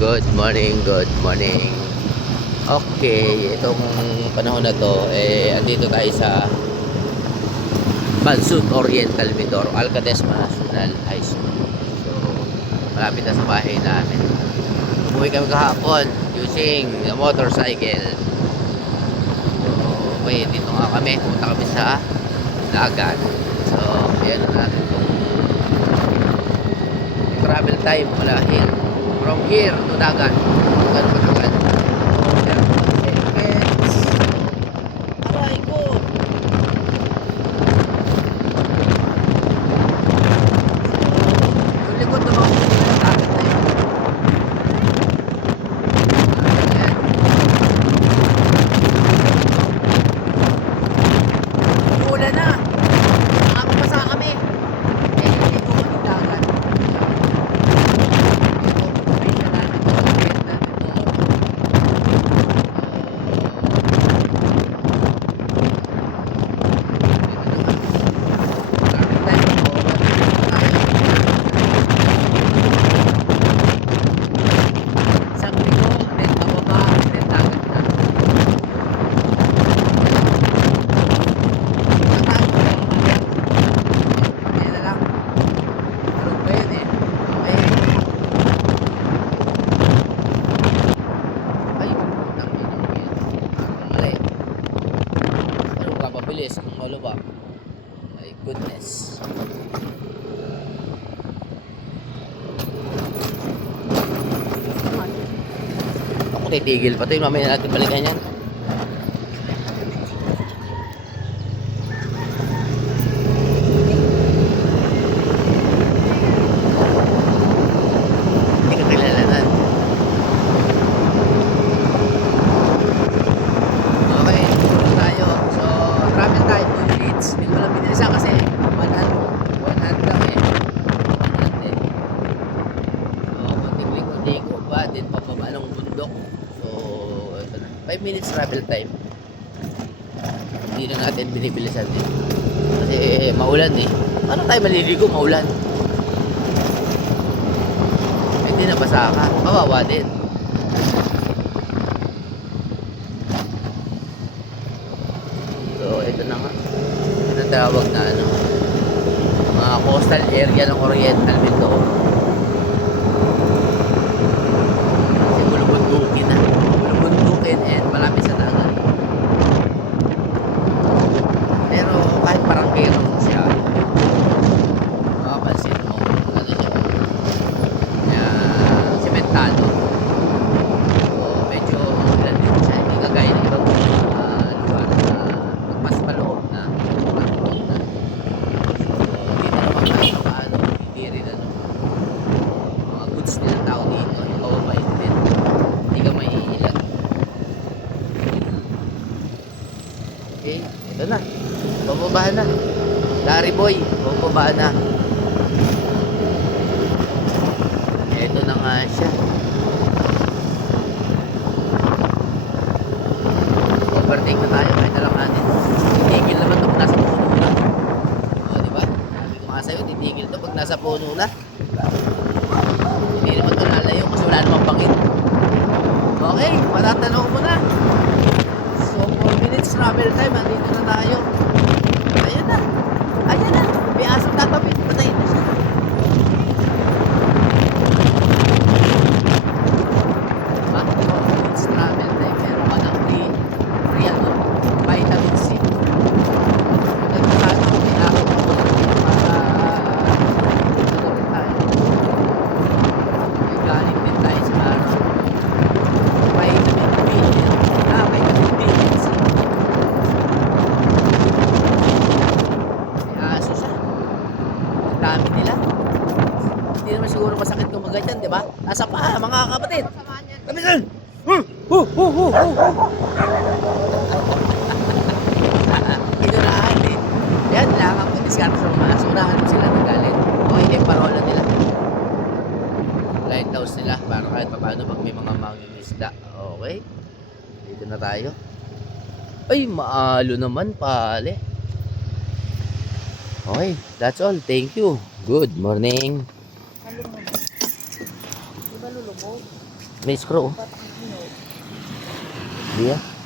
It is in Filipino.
Good morning, good morning. Okay, itong panahon na to, andito tayo sa Bansud Oriental Mindoro, Alcatesma National High School. So, malapit na sa bahay namin. Umuwi kami kahapon using a motorcycle. So, okay, dito nga kami. Punta kami sa dagat. So, yan na natin itong travel time mula here. From here to dagat. Gano'n katagal? 30 seconds. Aray ko! Yung likod na mga dagat na yun. Ayan. Umuulan na! Makakapasa kami. Hindi ko kami dagat. Mabilis kung malubak. My goodness. Ako titigil pa ito. Mamaya natin balikan yan. Hindi ka kilalanan. Okay, tuloy tayo. So, travel time 2 minutes. Hindi ko lang pinilisa kasi 100 lang eh. 100. So, konting liko-liko pa. Din pababa ng bundok. So, ito na. 5 minutes travel time. Hindi na natin binibilisan din. Kasi maulan eh. Paano tayo maliligo? Maulan. Hindi na basa ka. Kawawa din. So, ito na nga. Ito ang tawag na ano. Mga coastal area ng Oriental Mindoro. Kasi bulubundukin na. Bulubundukin and malapit sa dagat. Pero kahit parang kero siya, makapansin mo, ano siya, sementado. So, medyo ulan din siya. Hindi kagaya ng ibang lugar na mas maloob na. Hindi na naman kahit paano, hindi rin ano, mga goods nilang tao dito, yung kawabayan din. Hindi ka maiilan. Okay, ito na. Bumaba na. Larry boy, bumaba na. Ito na nga siya. Overtake na tayo kahit alam natin. Titigil naman ito pag nasa puno na. O, diba? Sabi ko nga sa'yo, titigil ito pag nasa puno na. Hindi naman ito lalayo kasi wala namang bangin. Okay, matatanaw mo na. So, 4 minutes travel time. Andito na tayo. Ayan na. Ayan na. May asong tatapit. Patayin na siya. Diba? 4 minutes travel time. Meron ka ng free ano, vitamin C. Nagkakano, may ako para tutulog tayo. May galing din tayo sa araw. Vitamin B. Vitamin B. May aso siya. Ang dami nila. Hindi naman siguro masakit kung maganyan, di ba? Nasa paa, mga kapatid. Kami dyan! Inurahan din. Yan lang ang diskarte sa mga aso. Unahan mo sila ng galit. Okay, yung parola nila. Lighthouse nila para kahit paano pag may mga mangingisda. Okay. Dito na tayo. Ay, maalo naman pale. Okay, that's all. Thank you. Good morning. Di ba lulubog? May screw. Oh. Di ah.